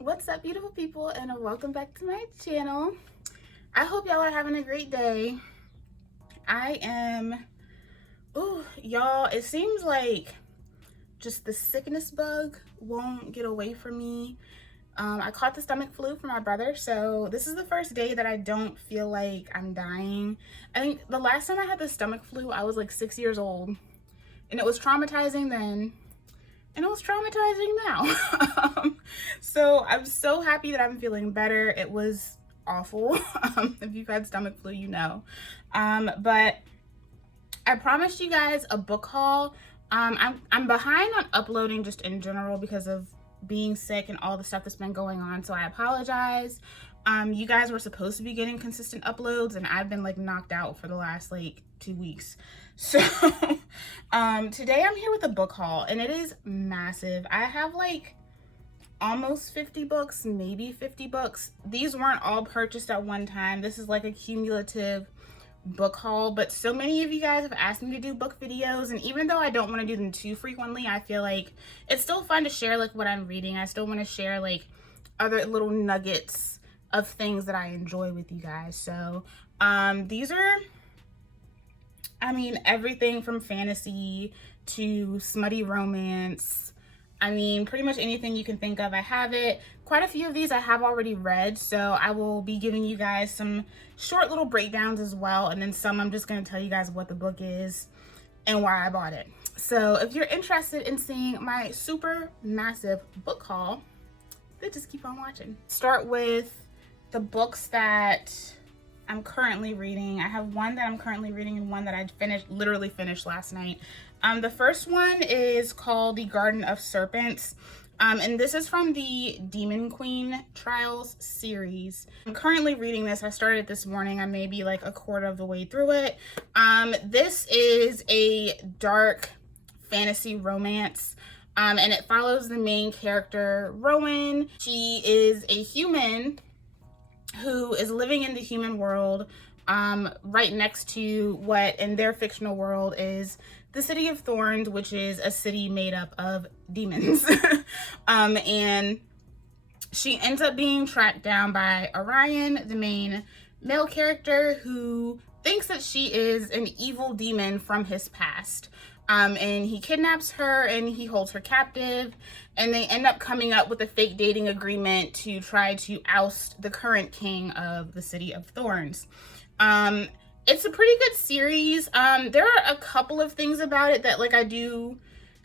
What's up, beautiful people, and welcome back to my channel. I hope y'all are having a great day. Y'all, it seems like just the sickness bug won't get away from me. I caught the stomach flu from my brother, so this is the first day that I don't feel like I'm dying. I think the last time I had the stomach flu, I was like 6 years old, and it was traumatizing then. And it was traumatizing now. So I'm so happy that I'm feeling better. It was awful. If you've had stomach flu, you know. But I promised you guys a book haul. I'm behind on uploading just in general because of being sick and all the stuff that's been going on. So I apologize. You guys were supposed to be getting consistent uploads, and I've been like knocked out for the last like 2 weeks. So today I'm here with a book haul, and it is massive. I have like almost 50 books, maybe 50 books. These weren't all purchased at one time. This is like a cumulative book haul, but so many of you guys have asked me to do book videos, and even though I don't want to do them too frequently, I feel like it's still fun to share like what I'm reading. I still want to share like other little nuggets of things that I enjoy with you guys. So these are, I mean, everything from fantasy to smutty romance. I mean, pretty much anything you can think of, I have it. Quite a few of these I have already read, so I will be giving you guys some short little breakdowns as well, and then some I'm just going to tell you guys what the book is and why I bought it. So if you're interested in seeing my super massive book haul, then just keep on watching. Start with the books that I'm currently reading. I have one that I'm currently reading and one that I literally finished last night. The first one is called The Garden of Serpents. And this is from the Demon Queen Trials series. I'm currently reading this. I started it this morning. I may be like a quarter of the way through it. This is a dark fantasy romance. And it follows the main character, Rowan. She is a human who is living in the human world, right next to what in their fictional world is the city of Thorns, which is a city made up of demons. And she ends up being tracked down by Orion, the main male character, who thinks that she is an evil demon from his past. And he kidnaps her and he holds her captive, and they end up coming up with a fake dating agreement to try to oust the current king of the city of Thorns. It's a pretty good series. There are a couple of things about it that like I do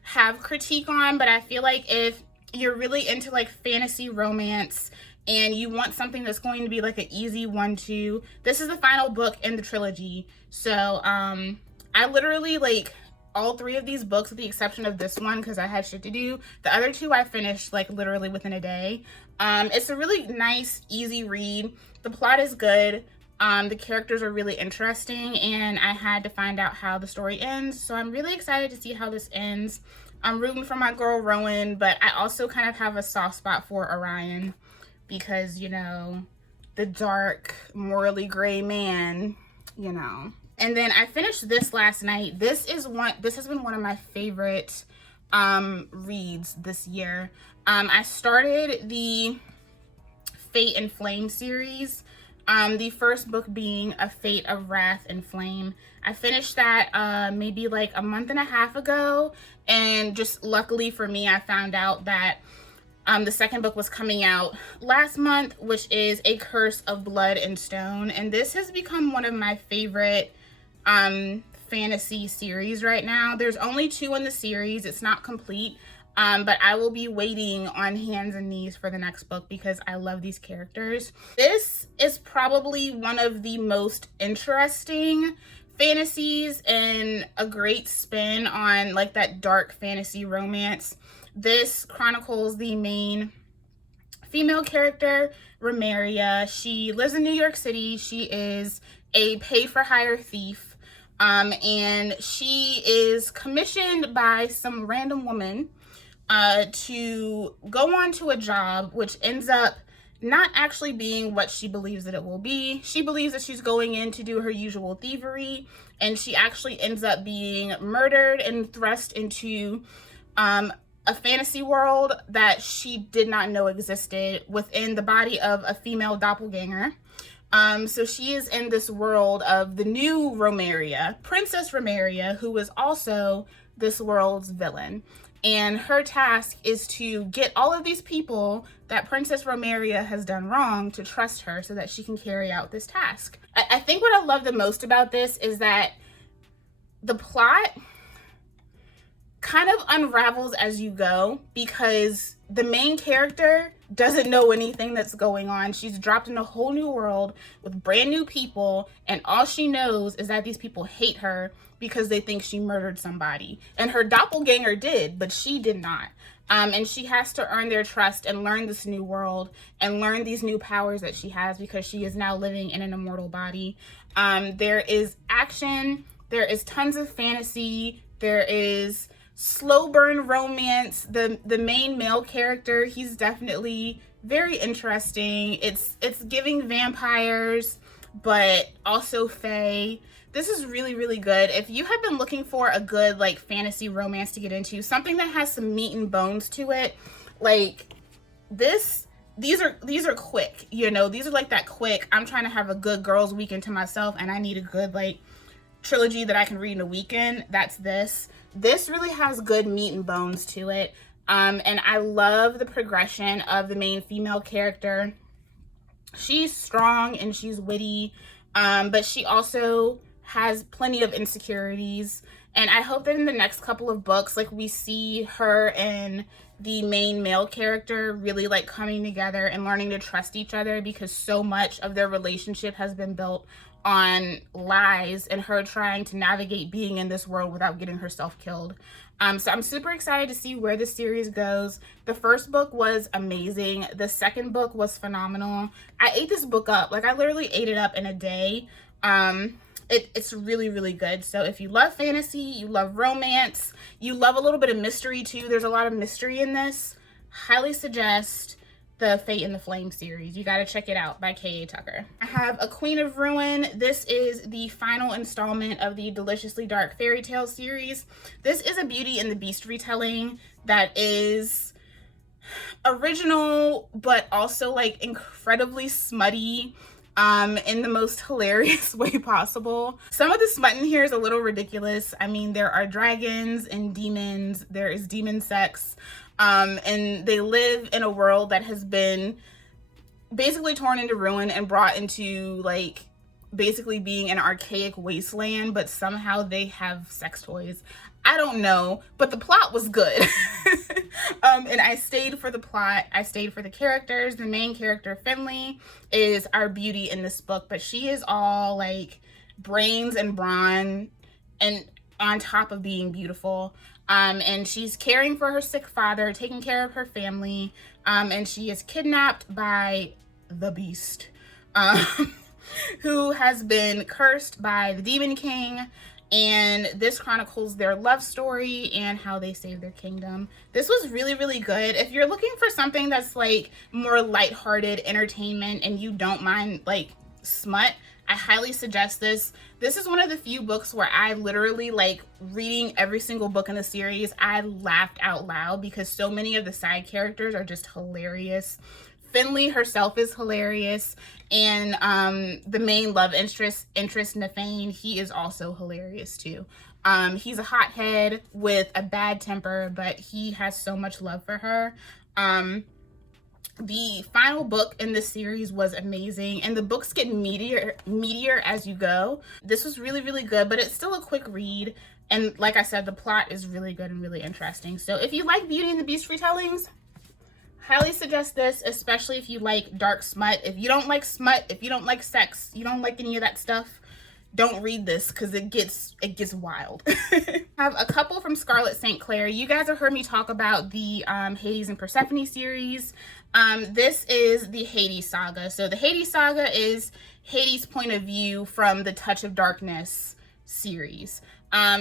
have critique on, but I feel like if you're really into like fantasy romance and you want something that's going to be like an easy 1-2, this is the final book in the trilogy. So I literally like all 3 of these books with the exception of this one because I had shit to do. The other 2 I finished like literally within a day. It's a really nice, easy read. The plot is good. The characters are really interesting, and I had to find out how the story ends. So I'm really excited to see how this ends. I'm rooting for my girl Rowan, but I also kind of have a soft spot for Orion because, you know, the dark, morally gray man, you know. And then I finished this last night. This has been one of my favorite reads this year. I started the Fate and Flame series. The first book being A Fate of Wrath and Flame. I finished that maybe like a month and a half ago, and just luckily for me, I found out that the second book was coming out last month, which is A Curse of Blood and Stone, and this has become one of my favorite fantasy series right now. There's only 2 in the series. It's not complete. But I will be waiting on hands and knees for the next book because I love these characters. This is probably one of the most interesting fantasies and a great spin on like that dark fantasy romance. This chronicles the main female character, Mariel. She lives in New York City. She is a pay-for-hire thief. And she is commissioned by some random woman to go on to a job which ends up not actually being what she believes that it will be. She believes that she's going in to do her usual thievery, and she actually ends up being murdered and thrust into a fantasy world that she did not know existed within the body of a female doppelganger. So she is in this world of the new Romeria, Princess Romeria, who is also this world's villain. And her task is to get all of these people that Princess Romeria has done wrong to trust her so that she can carry out this task. I think what I love the most about this is that the plot kind of unravels as you go, because the main character doesn't know anything that's going on. She's dropped in a whole new world with brand new people, and all she knows is that these people hate her because they think she murdered somebody. And her doppelganger did, but she did not. And she has to earn their trust and learn this new world and learn these new powers that she has, because she is now living in an immortal body. There is action, there is tons of fantasy, there is slow burn romance. The main male character, he's definitely very interesting. It's giving vampires, but also fae. This is really, really good. If you have been looking for a good like fantasy romance to get into, something that has some meat and bones to it, like this, these are quick, you know, these are like that quick, I'm trying to have a good girls weekend to myself and I need a good like trilogy that I can read in a weekend. That's this. This really has good meat and bones to it. And I love the progression of the main female character. She's strong and she's witty, but she also has plenty of insecurities. And I hope that in the next couple of books, like we see her and the main male character really like coming together and learning to trust each other, because so much of their relationship has been built on lies and her trying to navigate being in this world without getting herself killed. So I'm super excited to see where the series goes. The first book was amazing. The second book was phenomenal. I ate this book up. Like I literally ate it up in a day. It's really, really good. So if you love fantasy, you love romance, you love a little bit of mystery too. There's a lot of mystery in this. Highly suggest the Fate in the Flame series. You got to check it out by K.A. Tucker. I have A Queen of Ruin. This is the final installment of the Deliciously Dark Fairy Tale series. This is a Beauty and the Beast retelling that is original, but also like incredibly smutty, in the most hilarious way possible. Some of the smut in here is a little ridiculous. I mean, there are dragons and demons, there is demon sex, and they live in a world that has been basically torn into ruin and brought into like basically being an archaic wasteland, but somehow they have sex toys. I don't know, but the plot was good. And I stayed for the plot. I stayed for the characters. The main character, Finley, is our beauty in this book, but she is all like brains and brawn and on top of being beautiful. And she's caring for her sick father, taking care of her family, and she is kidnapped by the Beast, who has been cursed by the Demon King. And this chronicles their love story and how they save their kingdom. This was really, really good. If you're looking for something that's like more lighthearted entertainment and you don't mind like smut, I highly suggest this. This is one of the few books where I literally like reading every single book in the series. I laughed out loud because so many of the side characters are just hilarious. Finley herself is hilarious, and the main love interest Nafane, he is also hilarious too. He's a hothead with a bad temper, but he has so much love for her. The final book in this series was amazing, and the books get meatier as you go. This was really, really good, but it's still a quick read. And like I said, the plot is really good and really interesting. So if you like Beauty and the Beast retellings, highly suggest this, especially if you like dark smut. If you don't like smut, if you don't like sex, you don't like any of that stuff, don't read this because it gets wild. I have a couple from Scarlett St. Clair. You guys have heard me talk about the Hades and Persephone series. This is the Hades saga. So the Hades saga is Hades' point of view from the Touch of Darkness series.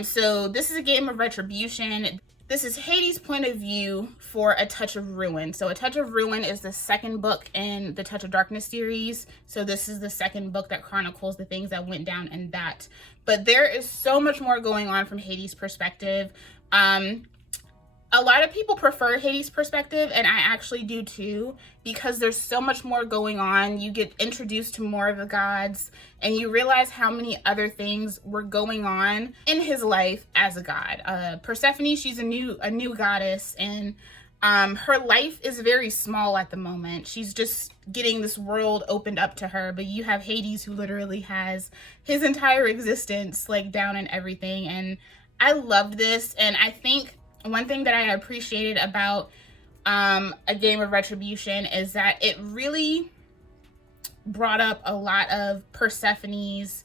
So this is a game of Retribution. This is Hades' point of view for A Touch of Ruin. So A Touch of Ruin is the second book in the Touch of Darkness series. So this is the second book that chronicles the things that went down in that. But there is so much more going on from Hades' perspective. A A lot of people prefer Hades' perspective, and I actually do too, because there's so much more going on. You get introduced to more of the gods, and you realize how many other things were going on in his life as a god. Persephone, she's a new goddess, and her life is very small at the moment. She's just getting this world opened up to her, but you have Hades, who literally has his entire existence like down and everything. And I loved this, and I think one thing that I appreciated about A Game of Retribution is that it really brought up a lot of Persephone's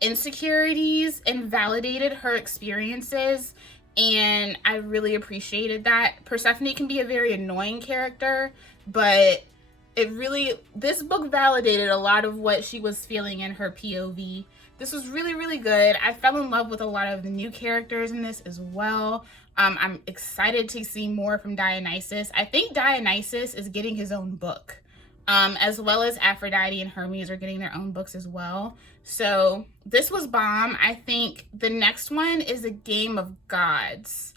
insecurities and validated her experiences, and I really appreciated that. Persephone can be a very annoying character, but this book validated a lot of what she was feeling in her POV. This was really, really good. I fell in love with a lot of the new characters in this as well. I'm excited to see more from Dionysus. I think Dionysus is getting his own book, as well as Aphrodite and Hermes are getting their own books as well. So this was bomb. I think the next one is A Game of Gods.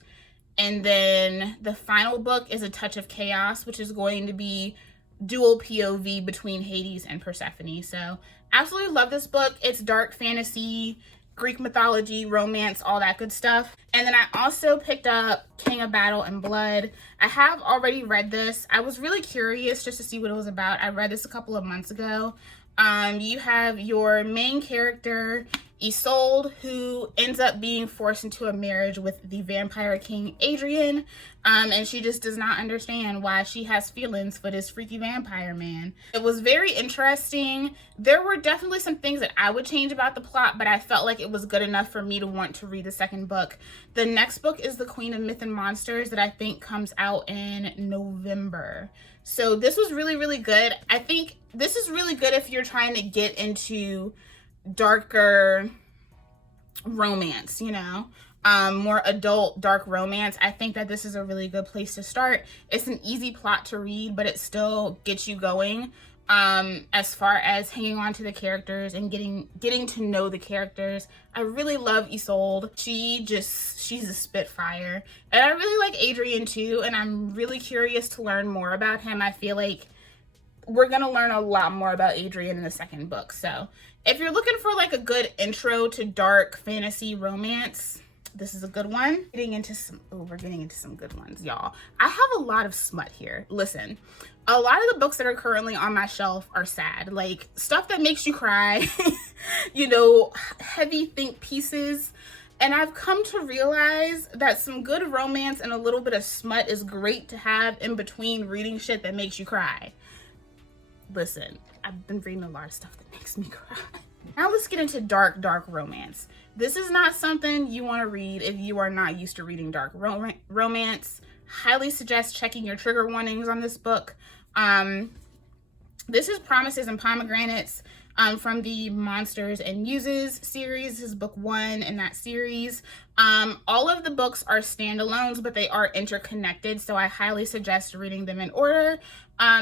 And then the final book is A Touch of Chaos, which is going to be dual POV between Hades and Persephone. So absolutely love this book. It's dark fantasy, Greek mythology, romance, all that good stuff. And then I also picked up King of Battle and Blood. I have already read this. I was really curious just to see what it was about. I read this a couple of months ago. You have your main character, Isolde, who ends up being forced into a marriage with the vampire king Adrian, and she just does not understand why she has feelings for this freaky vampire man. It was very interesting. There were definitely some things that I would change about the plot, but I felt like it was good enough for me to want to read the second book. The next book is The Queen of Myth and Monsters that I think comes out in November. So this was really, really good. I think this is really good if you're trying to get into darker romance, you know, more adult dark romance. I think that this is a really good place to start. It's an easy plot to read, but it still gets you going as far as hanging on to the characters and getting to know the characters. I really love Isolde. She's a spitfire, and I really like Adrian too, and I'm really curious to learn more about him. I feel like we're gonna learn a lot more about Adrian in the second book. So if you're looking for like a good intro to dark fantasy romance, this is a good one. We're getting into some good ones, y'all. I have a lot of smut here. Listen, a lot of the books that are currently on my shelf are sad, like stuff that makes you cry, you know, heavy think pieces. And I've come to realize that some good romance and a little bit of smut is great to have in between reading shit that makes you cry. Listen, I've been reading a lot of stuff that makes me cry. Now let's get into dark romance. This is not something you want to read if you are not used to reading dark romance. Highly suggest checking your trigger warnings on this book. This is Promises and Pomegranates from the Monsters and Muses series. This is book 1 in that series. All of the books are standalones, but they are interconnected, so I highly suggest reading them in order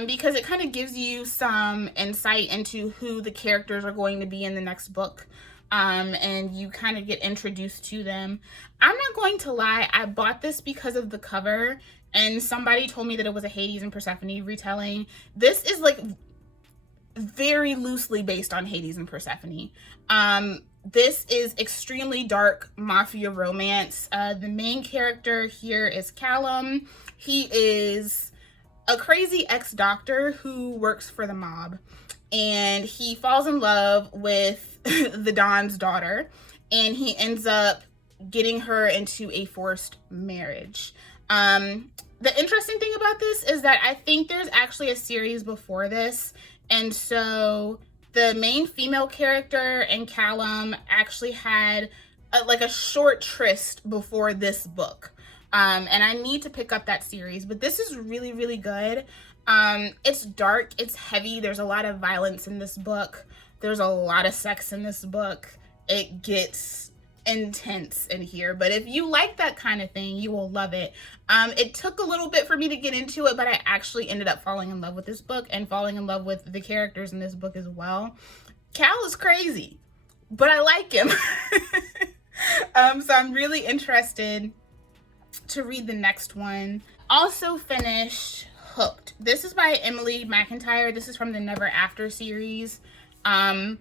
because it kind of gives you some insight into who the characters are going to be in the next book, and you kind of get introduced to them. I'm not going to lie, I bought this because of the cover, and somebody told me that it was a Hades and Persephone retelling. This is like very loosely based on Hades and Persephone. This is extremely dark mafia romance. The main character here is Callum. He is a crazy ex-doctor who works for the mob, and he falls in love with the Don's daughter, and he ends up getting her into a forced marriage. The interesting thing about this is that I think there's actually a series before this, and so the main female character and Callum actually had like a short tryst before this book. And I need to pick up that series, but this is really, really good. It's dark, it's heavy, there's a lot of violence in this book. There's a lot of sex in this book. It gets intense in here, but if you like that kind of thing, you will love it. It took a little bit for me to get into it, but I actually ended up falling in love with this book and falling in love with the characters in this book as well. Cal is crazy, but I like him. So I'm really interested to read the next one. Also finished Hooked. This is by Emily McIntire. This is from the Never After series. I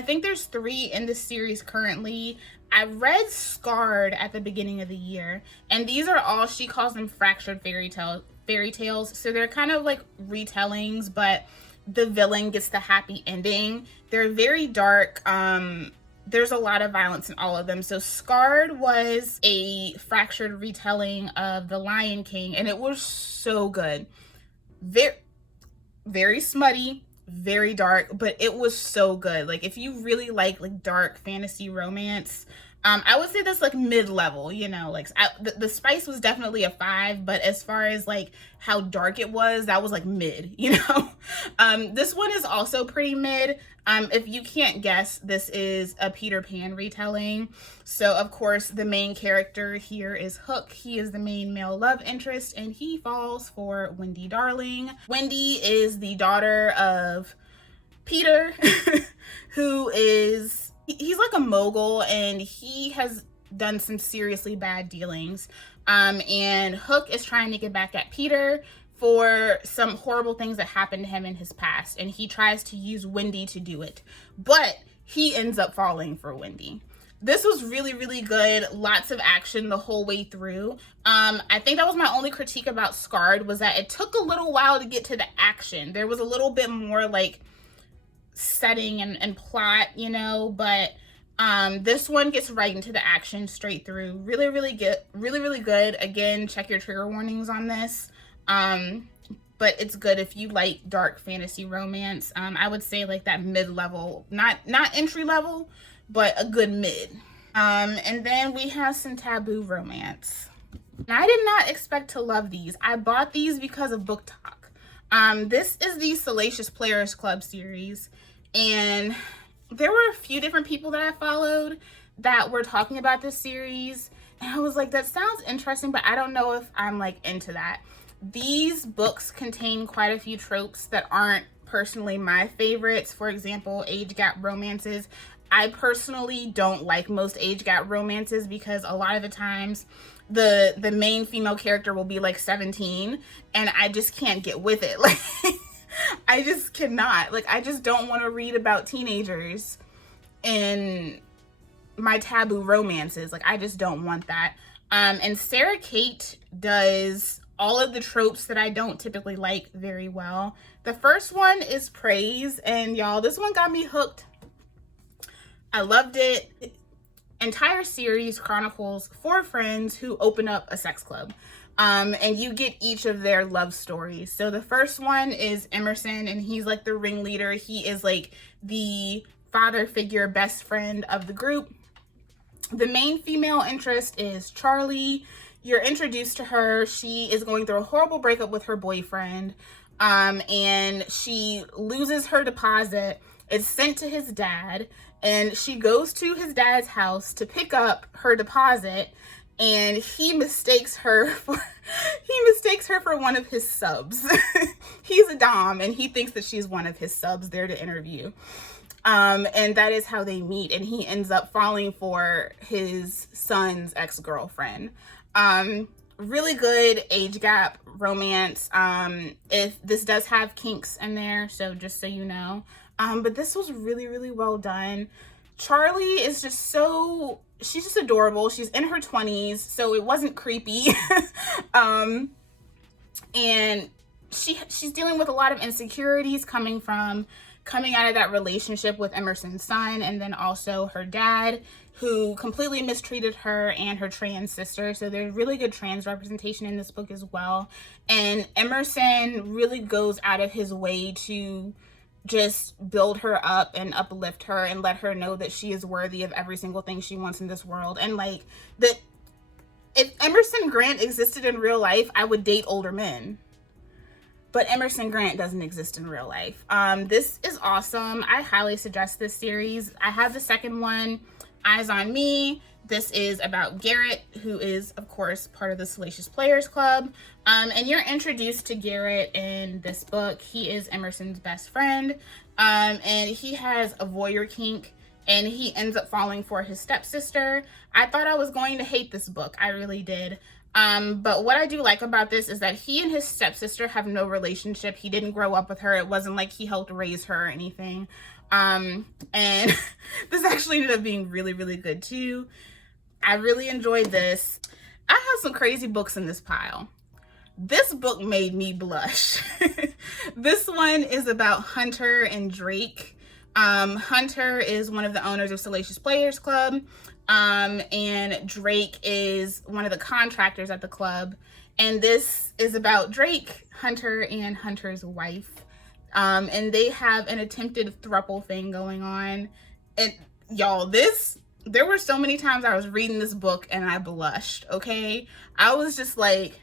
think there's 3 in this series currently. I read Scarred at the beginning of the year, and these are all, she calls them fractured fairy tales. So they're kind of like retellings, but the villain gets the happy ending. They're very dark. There's a lot of violence in all of them. So Scarred was a fractured retelling of The Lion King, and it was so good. Very, very smutty, very dark, but it was so good. Like, if you really like dark fantasy romance, I would say that's like mid-level, you know, like the spice was definitely a 5, but as far as like how dark it was, that was like mid, you know. This one is also pretty mid. If you can't guess, this is a Peter Pan retelling. So of course the main character here is Hook. He is the main male love interest, and he falls for Wendy Darling. Wendy is the daughter of Peter, who is, he's like a mogul, and he has done some seriously bad dealings. And Hook is trying to get back at Peter for some horrible things that happened to him in his past, and he tries to use Wendy to do it, but he ends up falling for Wendy. This was really, really good. Lots of action the whole way through. I think that was my only critique about Scarred, was that it took a little while to get to the action. There was a little bit more like setting and plot, you know, but this one gets right into the action straight through. Really, really good. Really, really good. Again, check your trigger warnings on this. But it's good if you like dark fantasy romance. I would say like that mid-level, not entry level, but a good mid. And then we have some taboo romance. And I did not expect to love these. I bought these because of Book Talk. This is the Salacious Players Club series, and there were a few different people that I followed that were talking about this series, and I was like, that sounds interesting, but I don't know if I'm like into that. These books contain quite a few tropes that aren't personally my favorites. For example, age gap romances. I personally don't like most age gap romances because a lot of the times the main female character will be like 17, and I just can't get with it. Like, I just cannot. Like, I just don't want to read about teenagers in my taboo romances. Like, I just don't want that. And Sarah Cate does all of the tropes that I don't typically like very well. The first one is Praise, and y'all, this one got me hooked. I loved it. Entire series chronicles 4 friends who open up a sex club, and you get each of their love stories. So the first one is Emerson, and he's like the ringleader. He is like the father figure, best friend of the group. The main female interest is Charlie. You're introduced to her. She is going through a horrible breakup with her boyfriend, and she loses her deposit. It's sent to his dad, and she goes to his dad's house to pick up her deposit, and he mistakes her for one of his subs. He's a dom, and he thinks that she's one of his subs there to interview. And that is how they meet, and he ends up falling for his son's ex-girlfriend. Really good age gap romance. If this does have kinks in there, so just so you know. But this was really, really well done. Charlie is just so, she's just adorable. She's in her 20s, so it wasn't creepy. And she's dealing with a lot of insecurities coming out of that relationship with Emerson's son, and then also her dad, who completely mistreated her, and her trans sister. So there's really good trans representation in this book as well. And Emerson really goes out of his way to just build her up and uplift her and let her know that she is worthy of every single thing she wants in this world. And like, that if Emerson Grant existed in real life, I would date older men. But Emerson Grant doesn't exist in real life. This is awesome. I highly suggest this series. I have the second one, Eyes on Me. This is about Garrett, who is, of course, part of the Salacious Players Club. And you're introduced to Garrett in this book. He is Emerson's best friend. And he has a voyeur kink. and he ends up falling for his stepsister. I thought I was going to hate this book. I really did. But what I do like about this is that he and his stepsister have no relationship. He didn't grow up with her. It wasn't like he helped raise her or anything. And this actually ended up being really, really good too. I really enjoyed this. I have some crazy books in this pile. This book made me blush. This one is about Hunter and Drake. Hunter is one of the owners of Salacious Players Club, and Drake is one of the contractors at the club. And this is about Drake, Hunter, and Hunter's wife. And they have an attempted throuple thing going on. And y'all, there were so many times I was reading this book and I blushed, okay? I was just like,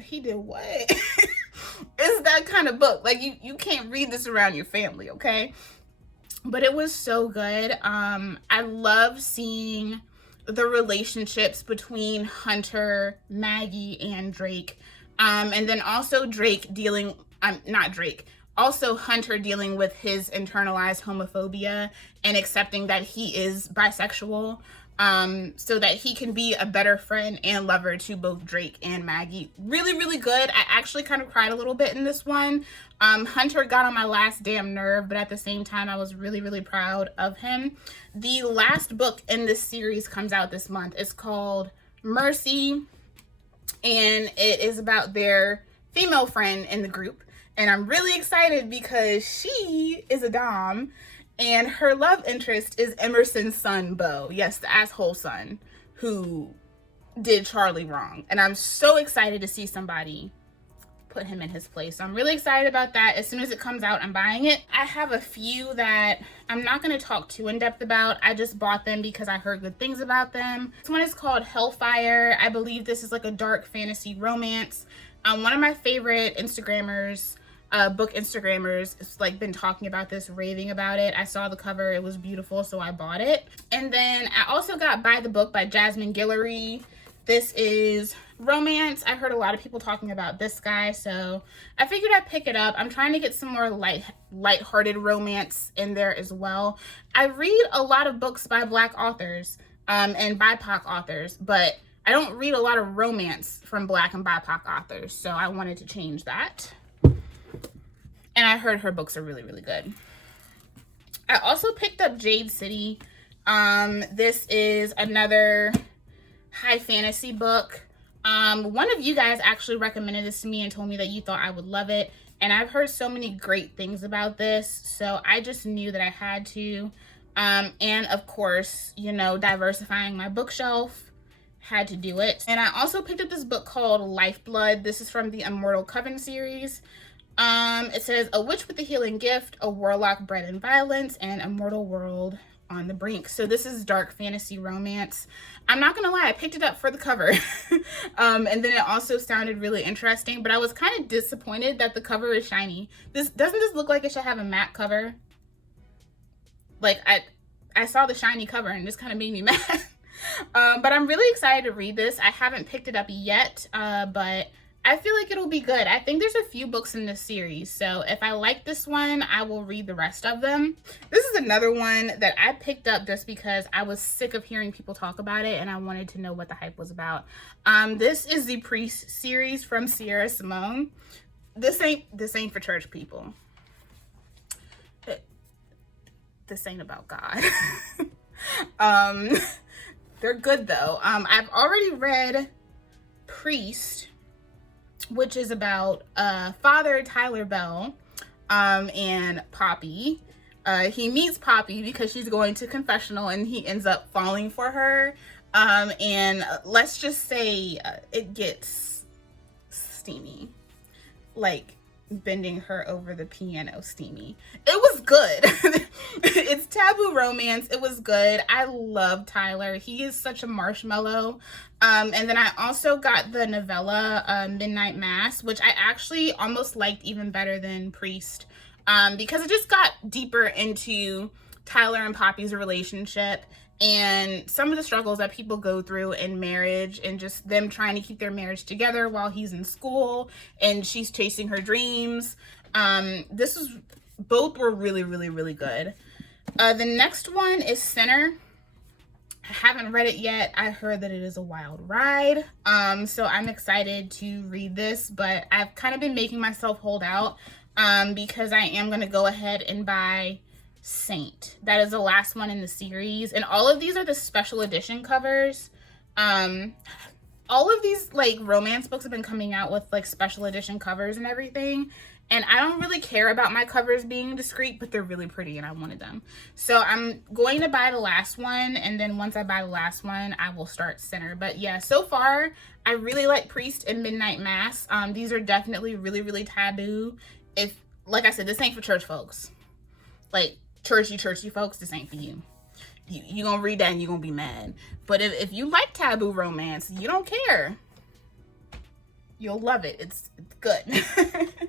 he did what? It's that kind of book. Like, you can't read this around your family, okay? But it was so good. I love seeing the relationships between Hunter, Maggie, and Drake. And then also also Hunter dealing with his internalized homophobia and accepting that he is bisexual, so that he can be a better friend and lover to both Drake and Maggie. Really, really good. I actually kind of cried a little bit in this one. Hunter got on my last damn nerve, but at the same time, I was really, really proud of him. The last book in this series comes out this month. It's called Mercy, and it is about their female friend in the group. And I'm really excited because she is a dom, and her love interest is Emerson's son, Beau. Yes, the asshole son who did Charlie wrong. And I'm so excited to see somebody put him in his place. So I'm really excited about that. As soon as it comes out, I'm buying it. I have a few that I'm not going to talk too in depth about. I just bought them because I heard good things about them. This one is called Helfyre. I believe this is like a dark fantasy romance. One of my favorite Instagrammers, book Instagrammers, has like been talking about this, raving about it. I saw the cover, it was beautiful, so I bought it. And then I also got By the Book by Jasmine Guillory. This is romance. I heard a lot of people talking about this guy, so I figured I'd pick it up. I'm trying to get some more light-hearted romance in there as well. I read a lot of books by Black authors and BIPOC authors, but I don't read a lot of romance from Black and BIPOC authors, so I wanted to change that. And I heard her books are really, really good. I also picked up Jade City. This is another high fantasy book. One of you guys actually recommended this to me and told me that you thought I would love it. And I've heard so many great things about this, so I just knew that I had to. And of course, you know, diversifying my bookshelf, had to do it. And I also picked up this book called Lifeblood. This is from the Immortal Coven series. It says, a witch with a healing gift, a warlock bred in violence, and a mortal world on the brink. So this is dark fantasy romance. I'm not gonna lie, I picked it up for the cover. And then it also sounded really interesting, but I was kind of disappointed that the cover is shiny. Doesn't this look like it should have a matte cover? Like, I saw the shiny cover and this kind of made me mad. But I'm really excited to read this. I haven't picked it up yet, but I feel like it'll be good. I think there's a few books in this series, so if I like this one, I will read the rest of them. This is another one that I picked up just because I was sick of hearing people talk about it and I wanted to know what the hype was about. This is the Priest series from Simone. This ain't for church people. This ain't about God. They're good though. I've already read Priest, which is about Father Tyler Bell and Poppy. He meets Poppy because she's going to confessional and he ends up falling for her. And let's just say it gets steamy. Like bending her over the piano steamy. It was good. It's taboo romance. It was good. I love Tyler. He is such a marshmallow. And then I also got the novella Midnight Mass, which I actually almost liked even better than Priest, because it just got deeper into Tyler and Poppy's relationship and some of the struggles that people go through in marriage and just them trying to keep their marriage together while he's in school and she's chasing her dreams. Both were really, really, really good. The next one is Sinner. I haven't read it yet. I heard that it is a wild ride. So I'm excited to read this, but I've kind of been making myself hold out because I am going to go ahead and buy Saint. That is the last one in the series. And all of these are the special edition covers. All of these like romance books have been coming out with like special edition covers and everything. And I don't really care about my covers being discreet, but they're really pretty and I wanted them. So I'm going to buy the last one. And then once I buy the last one, I will start Sinner. But yeah, so far, I really like Priest and Midnight Mass. These are definitely really, really taboo. If, like I said, this ain't for church folks. Like, churchy folks, this ain't for you. You gonna read that and you're gonna be mad. But if you like taboo romance, you don't care. You'll love it. It's good.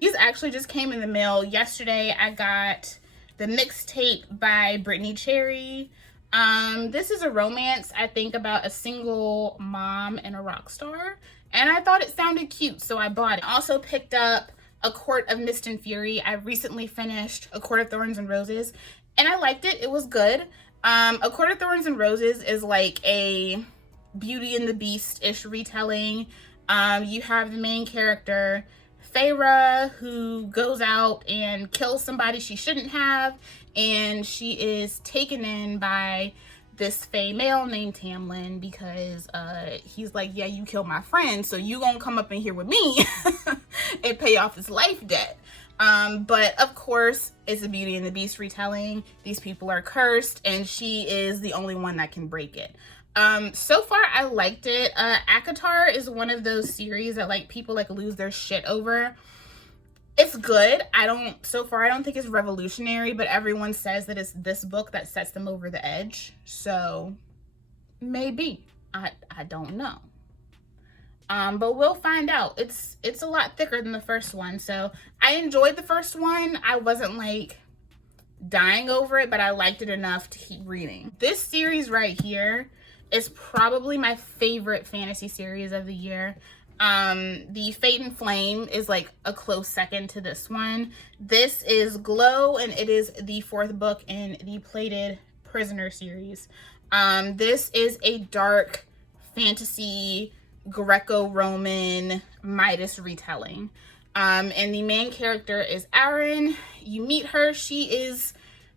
These actually just came in the mail yesterday. I got the mixtape by Brittany Cherry. This is a romance, I think, about a single mom and a rock star. And I thought it sounded cute, so I bought it. I also picked up A Court of Mist and Fury. I recently finished A Court of Thorns and Roses, and I liked it. It was good. A Court of Thorns and Roses is like a Beauty and the Beast-ish retelling. You have the main character, Feyre, who goes out and kills somebody she shouldn't have, and she is taken in by this Fey male named Tamlin because he's like, yeah, you killed my friend, so you gonna come up in here with me and pay off this life debt. But of course, it's a Beauty and the Beast retelling. These people are cursed, and she is the only one that can break it. So far, I liked it. ACOTAR is one of those series that like people like lose their shit over. It's good. So far, I don't think it's revolutionary, but everyone says that it's this book that sets them over the edge. So maybe. I don't know. But we'll find out. It's a lot thicker than the first one. So I enjoyed the first one. I wasn't like dying over it, but I liked it enough to keep reading. This series right here is probably my favorite fantasy series of the year. The Fate and Flame is like a close second to this one. This is Glow, and it is the 4th book in the Plated Prisoner series. This is a dark fantasy Greco-Roman Midas retelling. And the main character is Aaron. You meet her. She is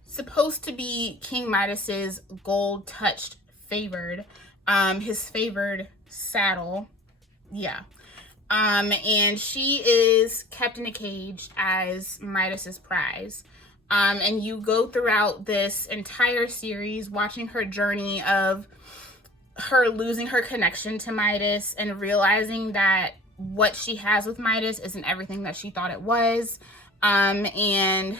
supposed to be King Midas's gold-touched favored, his favored saddle. Yeah. And she is kept in a cage as Midas's prize. And you go throughout this entire series watching her journey of her losing her connection to Midas and realizing that what she has with Midas isn't everything that she thought it was. And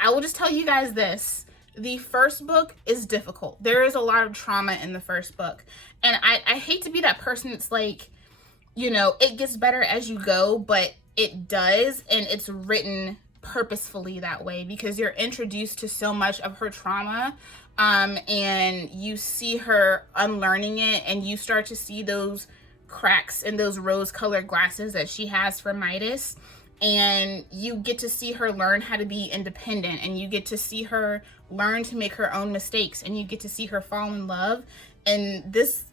I will just tell you guys this. The first book is difficult. There is a lot of trauma in the first book. And I hate to be that person that's like, you know, it gets better as you go, but it does. And it's written purposefully that way because you're introduced to so much of her trauma. And you see her unlearning it, and you start to see those cracks in those rose-colored glasses that she has for Midas. And you get to see her learn how to be independent, and you get to see her learn to make her own mistakes, and you get to see her fall in love. And this,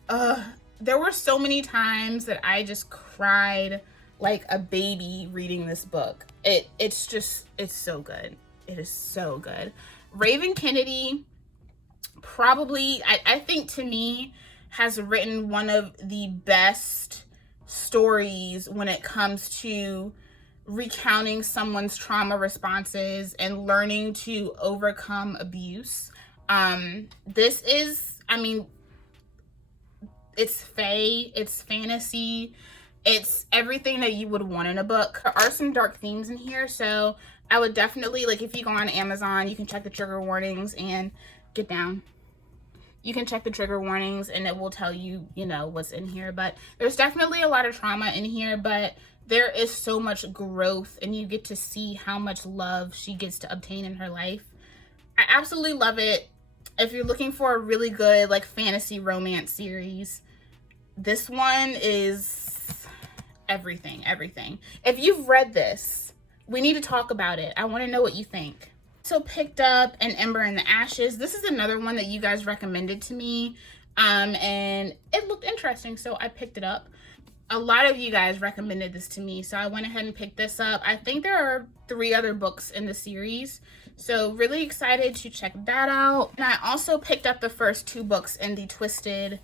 there were so many times that I just cried like a baby reading this book. It's so good. It is so good. Raven Kennedy probably, I think to me, has written one of the best stories when it comes to recounting someone's trauma responses and learning to overcome abuse. This is, I mean, it's fae, it's fantasy, it's everything that you would want in a book. There are some dark themes in here, so I would definitely, like, if you go on Amazon, you can check the trigger warnings and get down. You can check the trigger warnings and it will tell you, you know, what's in here. But there's definitely a lot of trauma in here, but there is so much growth, and you get to see how much love she gets to obtain in her life. I absolutely love it. If you're looking for a really good, like, fantasy romance series, this one is everything. If you've read this, we need to talk about it. I want to know what you think. So picked up an Ember in the Ashes. This is another one that you guys recommended to me, and it looked interesting, so I picked it up. A lot of you guys recommended this to me, so I went ahead and picked this up. I think there are 3 other books in the series, so really excited to check that out. And I also picked up the first 2 books in the Twisted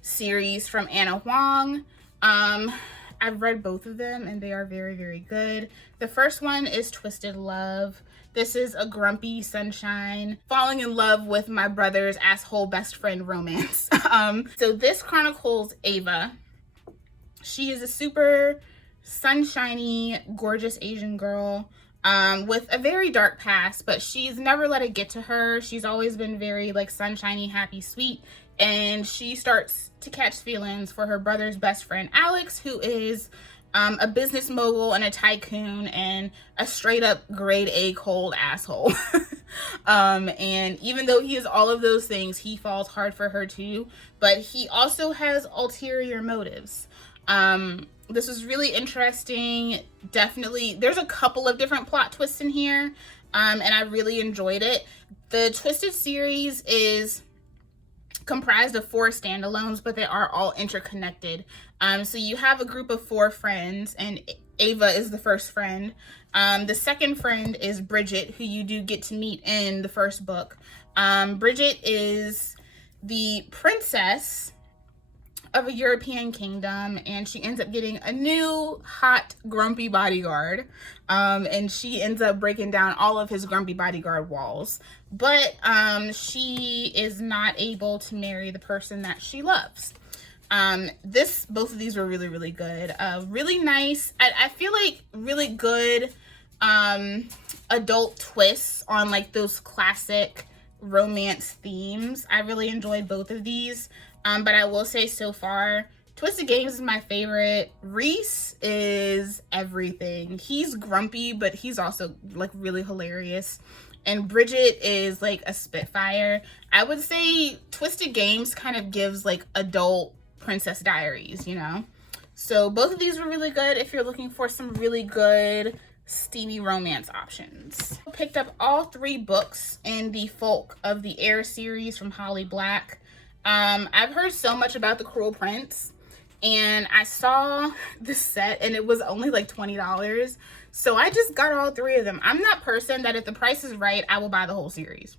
series from Anna Huang. I've read both of them and they are very, very good. The first one is Twisted Love. This is a grumpy sunshine falling in love with my brother's asshole best friend romance. So this chronicles Ava. She is a super sunshiny, gorgeous Asian girl with a very dark past, but she's never let it get to her. She's always been very like sunshiny, happy, sweet. And she starts to catch feelings for her brother's best friend, Alex, who is a business mogul and a tycoon and a straight up grade A cold asshole. And even though he is all of those things, he falls hard for her too, but he also has ulterior motives. This was really interesting. Definitely, there's a couple of different plot twists in here, and I really enjoyed it. The Twisted series is comprised of 4 standalones, but they are all interconnected. So you have a group of 4 friends, and Ava is the first friend. The second friend is Bridget, who you do get to meet in the first book. Bridget is the princess of a European kingdom, and she ends up getting a new hot grumpy bodyguard, and she ends up breaking down all of his grumpy bodyguard walls, but she is not able to marry the person that she loves. Both of these were really, really good. Really nice. I feel like really good adult twists on like those classic romance themes. I really enjoyed both of these. But I will say so far, Twisted Games is my favorite. Reese is everything. He's grumpy, but he's also like really hilarious. And Bridget is like a spitfire. I would say Twisted Games kind of gives like adult Princess Diaries, you know? So both of these were really good if you're looking for some really good steamy romance options. I picked up all 3 books in the Folk of the Air series from Holly Black. I've heard so much about The Cruel Prince, and I saw the set and it was only like $20. So I just got all 3 of them. I'm that person that if the price is right, I will buy the whole series,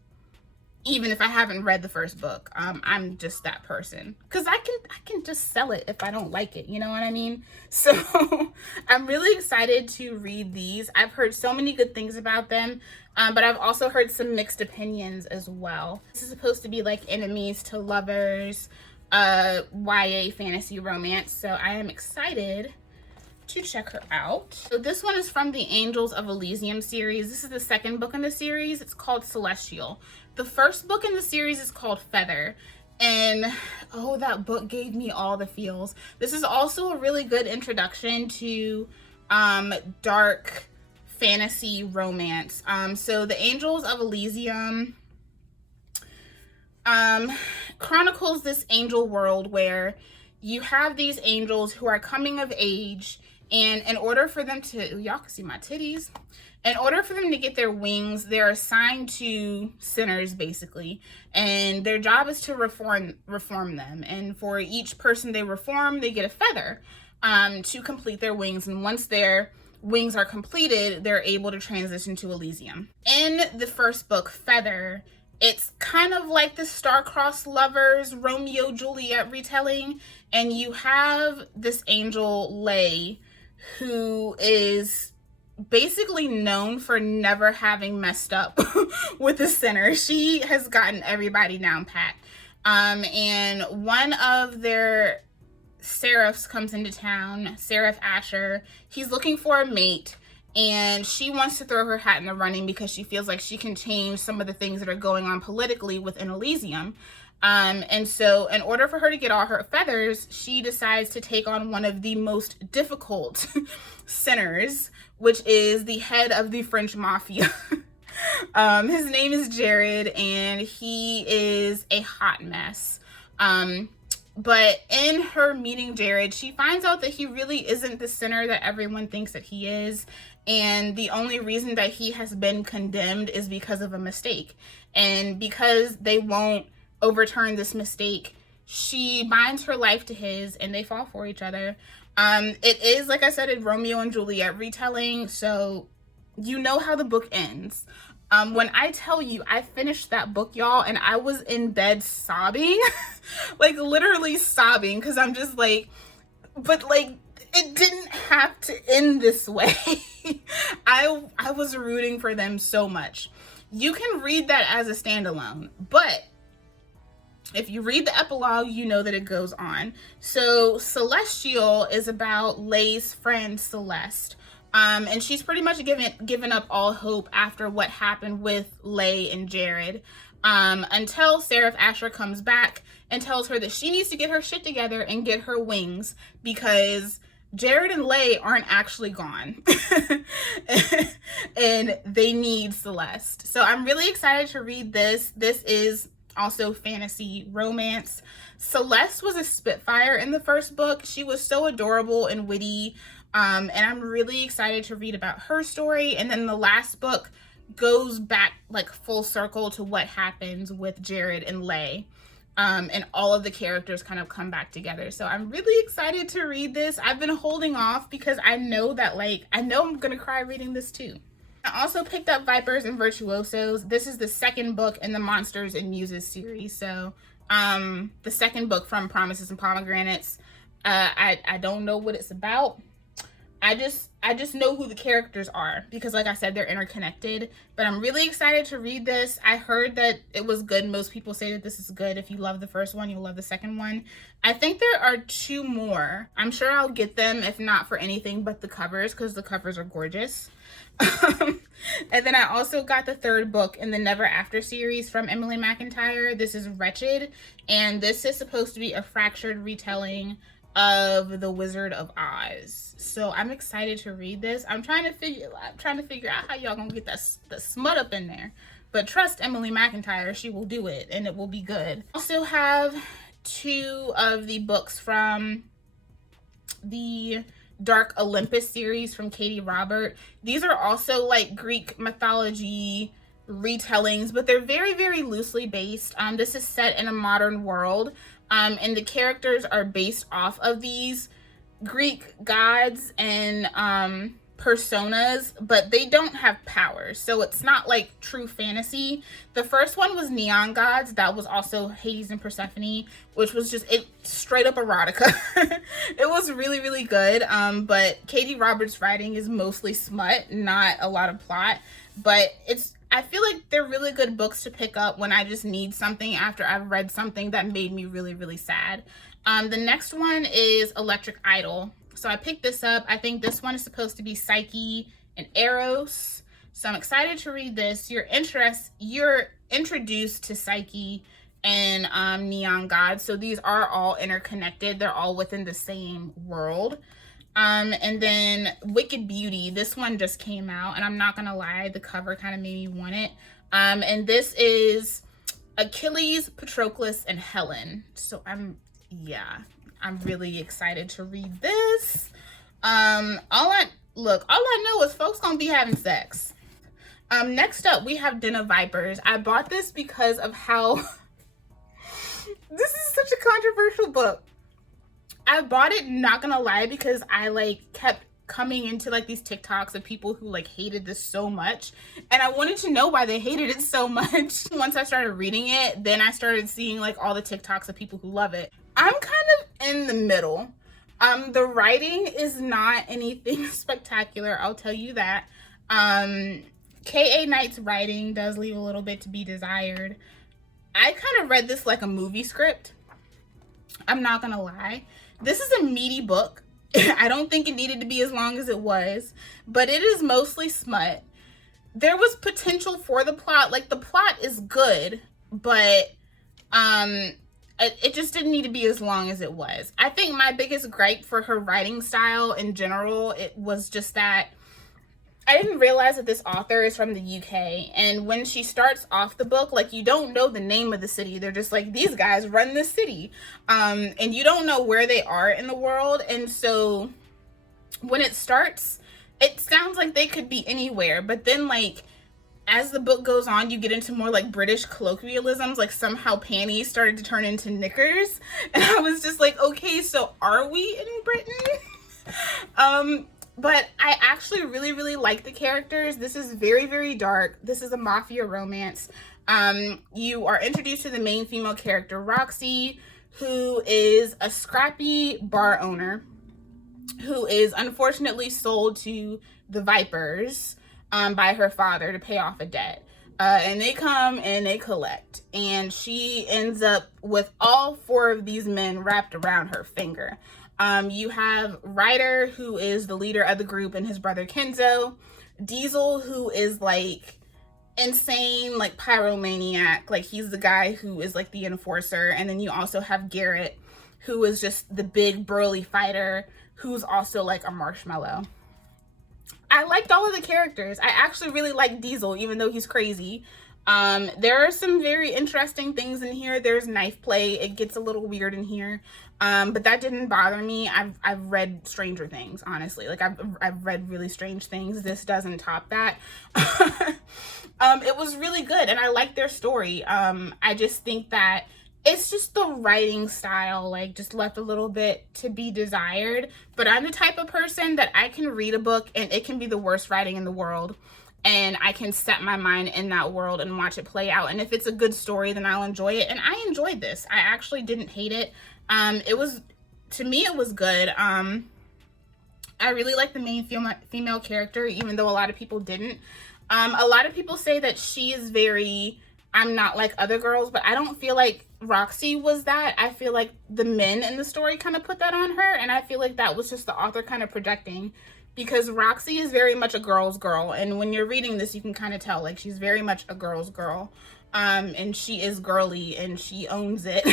even if I haven't read the first book. I'm just that person, because I can just sell it if I don't like it, you know what I mean? So I'm really excited to read these. I've heard so many good things about them, but I've also heard some mixed opinions as well. This is supposed to be like enemies to lovers, YA fantasy romance, so I am excited to check her out. So this one is from the Angels of Elysium series. This is the second book in the series. It's called Celestial. The first book in the series is called Feather, and oh, that book gave me all the feels. This is also a really good introduction to dark fantasy romance. So the Angels of Elysium chronicles this angel world where you have these angels who are coming of age, and in order for them to, y'all can see my titties, in order for them to get their wings, they're assigned to sinners basically, and their job is to reform them, and for each person they reform, they get a feather to complete their wings, and once their wings are completed, they're able to transition to Elysium. In the first book, Feather, it's kind of like the star-crossed lovers Romeo Juliet retelling, and you have this angel Lay, who is basically known for never having messed up with a sinner. She has gotten everybody down pat. And one of their seraphs comes into town, Seraph Asher. He's looking for a mate, and she wants to throw her hat in the running because she feels like she can change some of the things that are going on politically within Elysium. And so in order for her to get all her feathers, she decides to take on one of the most difficult sinners, which is the head of the French mafia. His name is Jared, and he is a hot mess. But in her meeting Jared, she finds out that he really isn't the sinner that everyone thinks that he is. And the only reason that he has been condemned is because of a mistake. And because they won't overturn this mistake, she binds her life to his and they fall for each other. It is, like I said, a Romeo and Juliet retelling, so you know how the book ends. When I tell you I finished that book, y'all, and I was in bed sobbing, like literally sobbing, because I'm just like, but like, it didn't have to end this way. I was rooting for them so much. You can read that as a standalone, but if you read the epilogue, you know that it goes on. So Celestial is about Lay's friend Celeste. And she's pretty much given up all hope after what happened with Lay and Jared. Until Seraph Asher comes back and tells her that she needs to get her shit together and get her wings, because Jared and Lay aren't actually gone. And they need Celeste. So I'm really excited to read this. This is also fantasy romance. Celeste was a Spitfire in the first book. She was so adorable and witty. And I'm really excited to read about her story. And then the last book goes back like full circle to what happens with Jared and Lay. And all of the characters kind of come back together. So I'm really excited to read this. I've been holding off because I know that I know I'm gonna cry reading this too. I also picked up Vipers and Virtuosos. This is the second book in the Monsters and Muses series. So the second book from Promises and Pomegranates. I don't know what it's about. I just know who the characters are because, like I said, they're interconnected. But I'm really excited to read this. I heard that it was good. Most people say that this is good. If you love the first one, you'll love the second one. I think there are 2 more. I'm sure I'll get them, if not for anything but the covers, because the covers are gorgeous. And then I also got the 3rd book in the Never After series from Emily McIntire. This is Wretched, and this is supposed to be a fractured retelling of The Wizard of Oz. So I'm excited to read this. I'm trying to figure out how y'all gonna get the smut up in there. But trust Emily McIntire, she will do it and it will be good. I also have 2 of the books from the Dark Olympus series from Katie Robert. These are also like Greek mythology retellings, but they're very, very loosely based. This is set in a modern world, and the characters are based off of these Greek gods and personas, but they don't have powers, so it's not like true fantasy. The first one was Neon Gods. That was also Hades and Persephone, which was just straight up erotica. It was really, really good. But Katie Roberts' writing is mostly smut, not a lot of plot, but I feel like they're really good books to pick up when I just need something after I've read something that made me really, really sad. The next one is Electric Idol. So I picked this up. I think this one is supposed to be Psyche and Eros. So I'm excited to read this. You're introduced to Psyche and Neon Gods. So these are all interconnected. They're all within the same world. And then Wicked Beauty. This one just came out, and I'm not gonna lie, the cover kind of made me want it. And this is Achilles, Patroclus, and Helen. So I'm really excited to read this. All I know is folks gonna be having sex. Next up, we have Den of Vipers. I bought this because of how this is such a controversial book. I bought it, not gonna lie, because I kept coming into these TikToks of people who hated this so much, and I wanted to know why they hated it so much. Once I started reading it, then I started seeing all the TikToks of people who love it. I'm kind of in the middle. The writing is not anything spectacular, I'll tell you that. K.A. Knight's writing does leave a little bit to be desired. I kind of read this like a movie script. I'm not gonna lie. This is a meaty book. I don't think it needed to be as long as it was, but it is mostly smut. There was potential for the plot. The plot is good, but it just didn't need to be as long as it was. I think my biggest gripe for her writing style in general, it was just that I didn't realize that this author is from the UK, and when she starts off the book, like, you don't know the name of the city. They're just like, these guys run this city, and you don't know where they are in the world. And so when it starts, it sounds like they could be anywhere, but then, like, as the book goes on, you get into more like British colloquialisms, like somehow panties started to turn into knickers, and I was just like, okay, so are we in Britain? But I actually really like the characters. This is very dark. This is a mafia romance. You are introduced to the main female character, Roxy, who is a scrappy bar owner who is unfortunately sold to the Vipers by her father to pay off a debt. And they come and they collect. And she ends up with all 4 of these men wrapped around her finger. You have Ryder, who is the leader of the group, and his brother Kenzo. Diesel, who is like insane, like pyromaniac. Like, he's the guy who is like the enforcer. And then you also have Garrett, who is just the big burly fighter, who's also like a marshmallow. I liked all of the characters. I actually really like Diesel, even though he's crazy. There are some very interesting things in here. There's knife play. It gets a little weird in here. But that didn't bother me. I've read stranger things, honestly. Like, I've read really strange things. This doesn't top that. It was really good, and I like their story. I just think that it's just the writing style, like, just left a little bit to be desired. But I'm the type of person that I can read a book and it can be the worst writing in the world, and I can set my mind in that world and watch it play out. And if it's a good story, then I'll enjoy it. And I enjoyed this. I actually didn't hate it. To me, it was good. I really like the main female character, even though a lot of people didn't. A lot of people say that she is very, I'm not like other girls, but I don't feel like Roxy was that. I feel like the men in the story kind of put that on her, and I feel like that was just the author kind of projecting, because Roxy is very much a girl's girl, and when you're reading this, you can kind of tell, like, she's very much a girl's girl. And she is girly, and she owns it.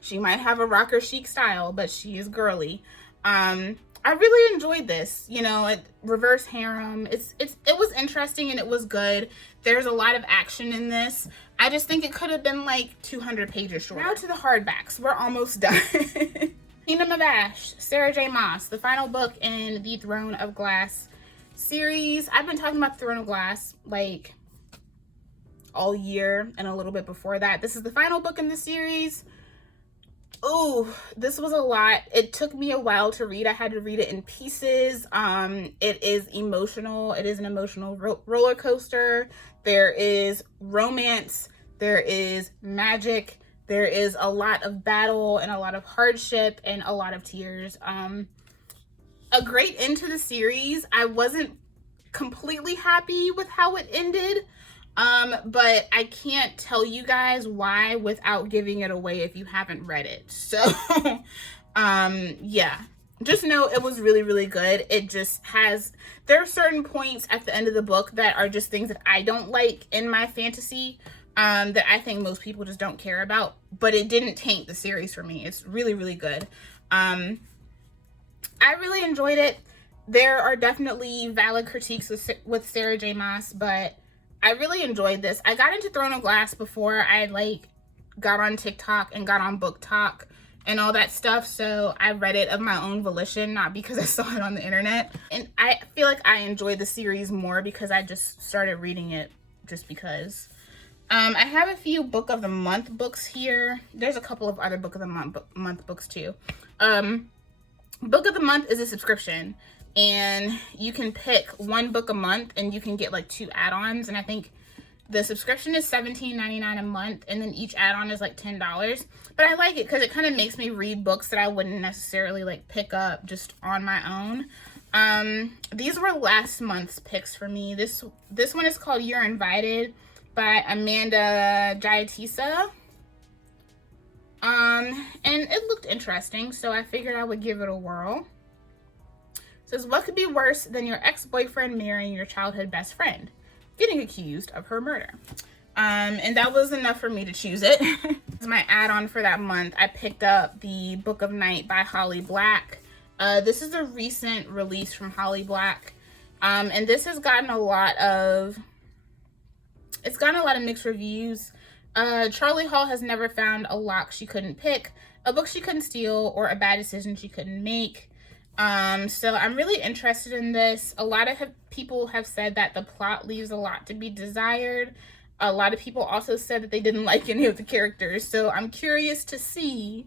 She might have a rocker chic style, but she is girly. I really enjoyed this, you know, reverse harem. It was interesting and it was good. There's a lot of action in this. I just think it could have been like 200 pages shorter. Now to the hardbacks. We're almost done. Kingdom of Ash, Sarah J. Maas, the final book in the Throne of Glass series. I've been talking about Throne of Glass like all year and a little bit before that. This is the final book in the series. Oh, this was a lot. It took me a while to read. I had to read it in pieces. It is emotional. It is an emotional roller coaster. There is romance. There is magic. There is a lot of battle and a lot of hardship and a lot of tears. A great end to the series. I wasn't completely happy with how it ended. But I can't tell you guys why without giving it away if you haven't read it. So, yeah, just know it was really good. It just has, there are certain points at the end of the book that are just things that I don't like in my fantasy, that I think most people just don't care about, but it didn't taint the series for me. It's really good. I really enjoyed it. There are definitely valid critiques with Sarah J. Maas, but I really enjoyed this. I got into Throne of Glass before I like got on TikTok and got on Book Talk and all that stuff. So I read it of my own volition, not because I saw it on the internet. And I feel like I enjoyed the series more because I just started reading it just because. I have a few Book of the Month books here. There's a couple of other Book of the Month books too. Book of the Month is a subscription. And you can pick one book a month and you can get like 2 add-ons. And I think the subscription is $17.99 a month. And then each add-on is like $10. But I like it because it kind of makes me read books that I wouldn't necessarily like pick up just on my own. These were last month's picks for me. This one is called You're Invited by Amanda Giatisa. And it looked interesting, so I figured I would give it a whirl. Says, what could be worse than your ex-boyfriend marrying your childhood best friend? Getting accused of her murder. And that was enough for me to choose it. This is my add-on for that month. I picked up the Book of Night by Holly Black. This is a recent release from Holly Black. And this has gotten a lot of mixed reviews. Charlie Hall has never found a lock she couldn't pick, a book she couldn't steal, or a bad decision she couldn't make. So I'm really interested in this. A lot of people have said that the plot leaves a lot to be desired. A lot of people also said that they didn't like any of the characters. So I'm curious to see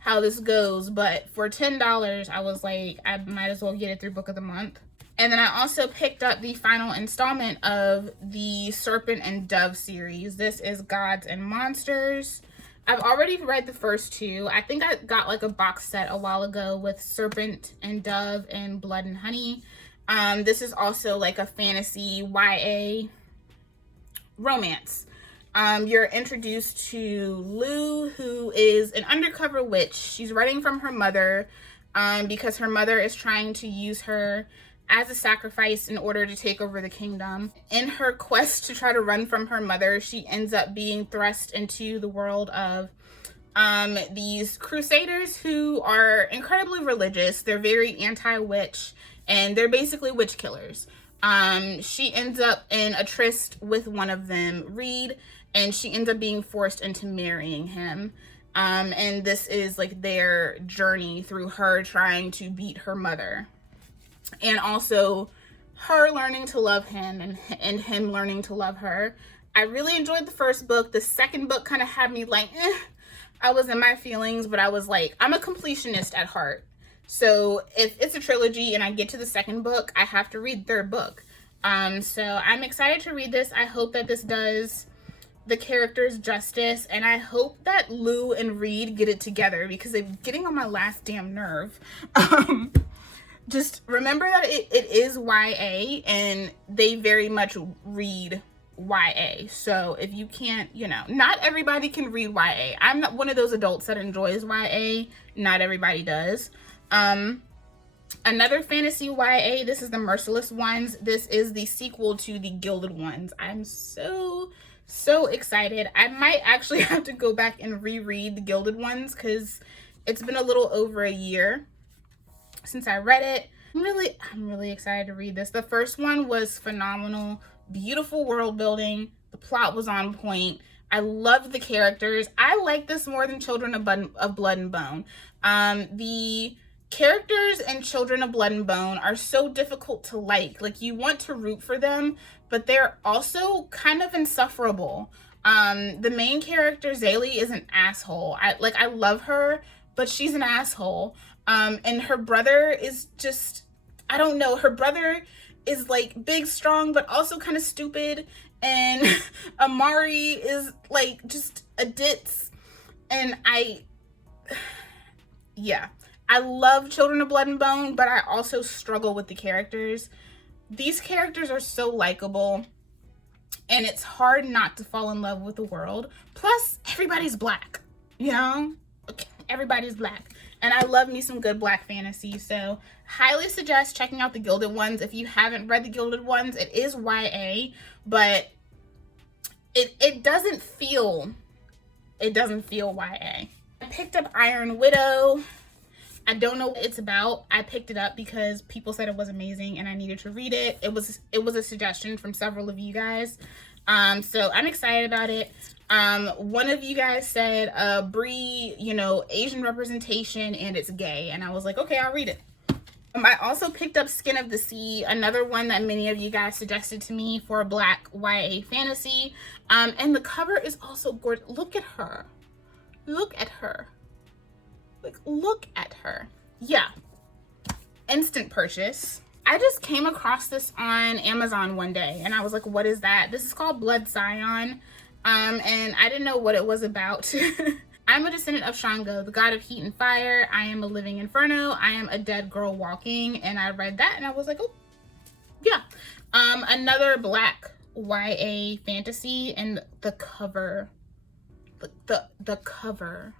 how this goes. But for $10, I was like, I might as well get it through Book of the Month. And then I also picked up the final installment of the Serpent and Dove series. This is Gods and Monsters. I've already read the first two. I think I got like a box set a while ago with Serpent and Dove and Blood and Honey. This is also like a fantasy YA romance. You're introduced to Lou, who is an undercover witch. She's running from her mother because her mother is trying to use her as a sacrifice in order to take over the kingdom. In her quest to try to run from her mother, she ends up being thrust into the world of these crusaders who are incredibly religious. They're very anti-witch, and they're basically witch killers. She ends up in a tryst with one of them, Reed, and she ends up being forced into marrying him. And this is like their journey through her trying to beat her mother. And also her learning to love him and him learning to love her. I really enjoyed the first book. The second book kind of had me like, I was in my feelings, but I was like, I'm a completionist at heart. So if it's a trilogy and I get to the second book, I have to read the third book. So I'm excited to read this. I hope that this does the characters justice, and I hope that Lou and Reed get it together because they're getting on my last damn nerve. Just remember that it is YA, and they very much read YA. So if you can't, you know, not everybody can read YA. I'm not one of those adults that enjoys YA. Not everybody does. Another fantasy YA, this is the Merciless Ones. This is the sequel to the Gilded Ones. I'm so excited. I might actually have to go back and reread the Gilded Ones because it's been a little over a year since I read it. I'm really excited to read this. The first one was phenomenal. Beautiful world building. The plot was on point. I loved the characters. I like this more than Children of Blood and Bone. The characters in Children of Blood and Bone are so difficult to like. Like, you want to root for them, but they're also kind of insufferable. The main character, Zaylee, is an asshole. I love her, but she's an asshole. And her brother is just, I don't know, her brother is like big, strong, but also kind of stupid. And Amari is like just a ditz. And I love Children of Blood and Bone, but I also struggle with the characters. These characters are so likable, and it's hard not to fall in love with the world. Plus, everybody's black, you know? Okay, everybody's black. And I love me some good black fantasy, so highly suggest checking out the Gilded Ones. If you haven't read the Gilded Ones, it is YA, but it doesn't feel YA. I picked up Iron Widow. I don't know what it's about. I picked it up because people said it was amazing and I needed to read it. It was a suggestion from several of you guys. So I'm excited about it. One of you guys said, Bree, you know, Asian representation and it's gay. And I was like, okay, I'll read it. I also picked up Skin of the Sea, another one that many of you guys suggested to me for a black YA fantasy. And the cover is also gorgeous. Look at her. Look at her. Like, look at her. Yeah. Instant purchase. I just came across this on Amazon one day and I was like, what is that? This is called Blood Scion. And I didn't know what it was about. I'm a descendant of Shango, the god of heat and fire. I am a living inferno. I am a dead girl walking. And I read that and I was like, oh, yeah. Another black YA fantasy, and the cover, the cover.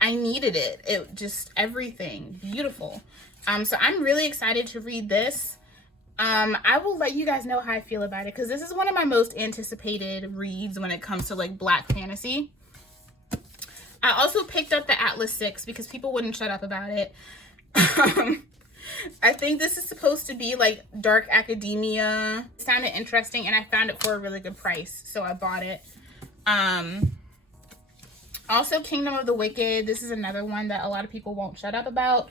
I needed it. It just, everything beautiful. So I'm really excited to read this. I will let you guys know how I feel about it because this is one of my most anticipated reads when it comes to like black fantasy. I also picked up the Atlas 6 because people wouldn't shut up about it. I think this is supposed to be like dark academia. It sounded interesting and I found it for a really good price, so I bought it. Also Kingdom of the Wicked. This is another one that a lot of people won't shut up about.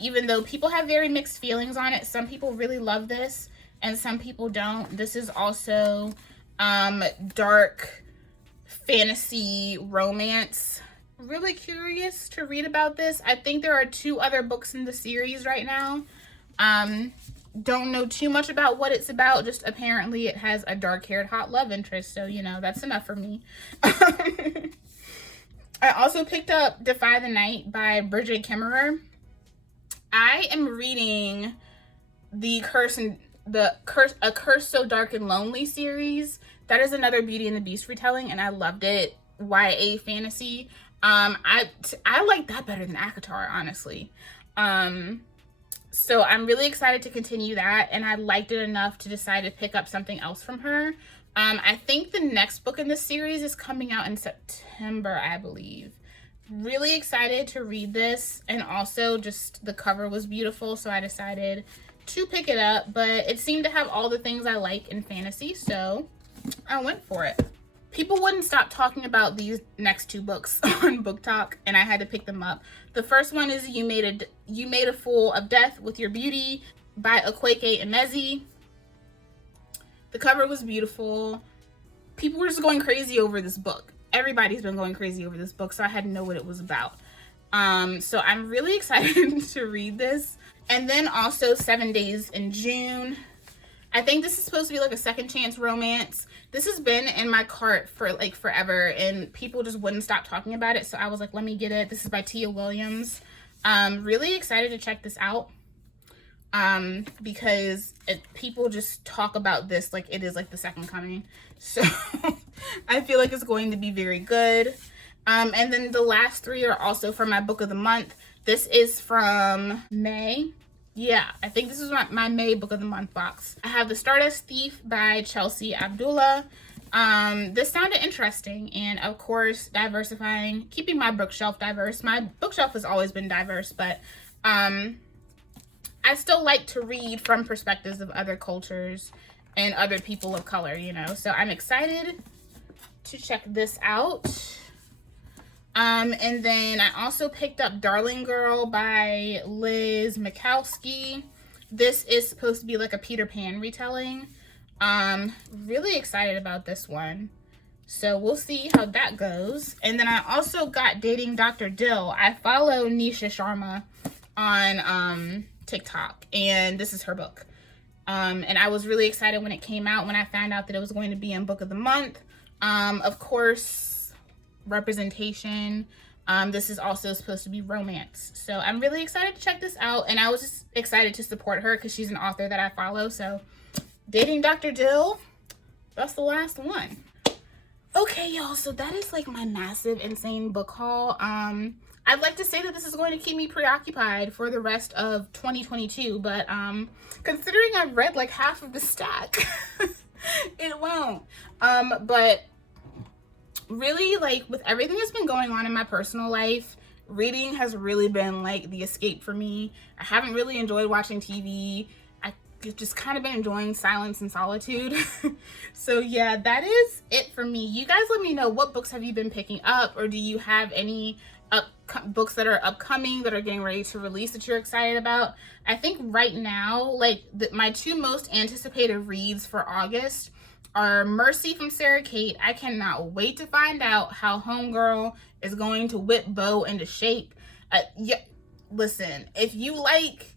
Even though people have very mixed feelings on it. Some people really love this and some people don't. This is also dark fantasy romance. Really curious to read about this. I think there are 2 other books in the series right now. Don't know too much about what it's about. Just apparently it has a dark-haired hot love interest. So, you know, that's enough for me. I also picked up Defy the Night by Bridget Kimmerer. I am reading A Curse So Dark and Lonely series. That is another Beauty and the Beast retelling, and I loved it. YA fantasy. I like that better than ACOTAR, honestly. So I'm really excited to continue that, and I liked it enough to decide to pick up something else from her. I think the next book in this series is coming out in September, I believe. Really excited to read this, and also just the cover was beautiful, so I decided to pick it up. But it seemed to have all the things I like in fantasy, so I went for it. People wouldn't stop talking about these next 2 books on Book Talk, and I had to pick them up. The first one is You Made a Fool of Death with Your Beauty by Akwaeke Emezi. The cover was beautiful. People were just going crazy over this book. Everybody's been going crazy over this book, so I had to know what it was about. So I'm really excited to read this. And then also 7 Days in June. I think this is supposed to be like a second chance romance. This has been in my cart for like forever, and people just wouldn't stop talking about it. So I was like, let me get it. This is by Tia Williams. Really excited to check this out. Because people just talk about this like it is like the second coming. So I feel like it's going to be very good. And then the last 3 are also from my book of the month. This is from May. Yeah, I think this is my May book of the month box. I have The Stardust Thief by Chelsea Abdullah. This sounded interesting, and of course diversifying, keeping my bookshelf diverse. My bookshelf has always been diverse, but I still like to read from perspectives of other cultures and other people of color, you know. So I'm excited to check this out. And then I also picked up Darling Girl by Liz Mikowski. This is supposed to be like a Peter Pan retelling. Really excited about this one. So we'll see how that goes. And then I also got Dating Dr. Dill. I follow Nisha Sharma on TikTok, and this is her book. And I was really excited when it came out, when I found out that it was going to be in Book of the Month. Of course, representation. This is also supposed to be romance. So I'm really excited to check this out, and I was just excited to support her because she's an author that I follow. So Dating Dr. Dill, that's the last one. Okay, y'all, so that is like my massive, insane book haul. I'd like to say that this is going to keep me preoccupied for the rest of 2022, but considering I've read like half of the stack, it won't. But really, like, with everything that's been going on in my personal life, reading has really been like the escape for me. I haven't really enjoyed watching TV. I've just kind of been enjoying silence and solitude. So yeah, that is it for me. You guys let me know, what books have you been picking up, or do you have any books that are upcoming that are getting ready to release that you're excited about? I think right now, like, my 2 most anticipated reads for August are Mercy from Sarah Cate. I cannot wait to find out how Homegirl is going to whip Bo into shape. Yeah, listen, if you like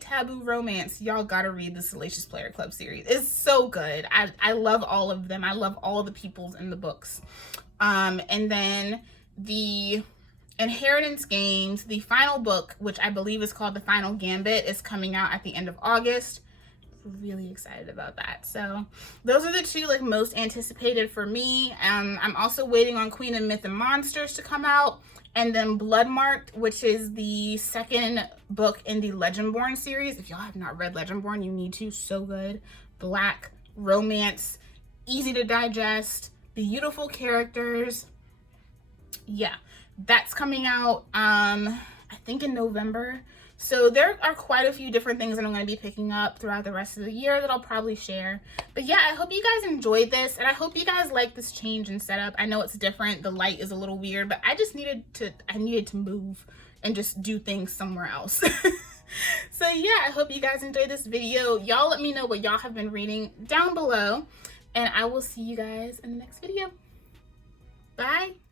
taboo romance, y'all gotta read the Salacious Player Club series. It's so good. I love all of them. I love all the peoples in the books. And then the Inheritance Games, the final book, which I believe is called The Final Gambit, is coming out at the end of August. Really excited about that. So those are the 2 like most anticipated for me. I'm also waiting on Queen of Myth and Monsters to come out, and then Bloodmarked, which is the second book in the Legendborn series. If y'all have not read Legendborn, you need to. So good. Black romance, easy to digest, beautiful characters. Yeah, that's coming out. I I think in November. So there are quite a few different things that I'm going to be picking up throughout the rest of the year that I'll probably share. But yeah, I hope you guys enjoyed this, and I hope you guys like this change in setup. I know it's different. The light is a little weird, but I just needed to move and just do things somewhere else. So yeah, I hope you guys enjoyed this video. Y'all let me know what y'all have been reading down below, and I will see you guys in the next video. Bye.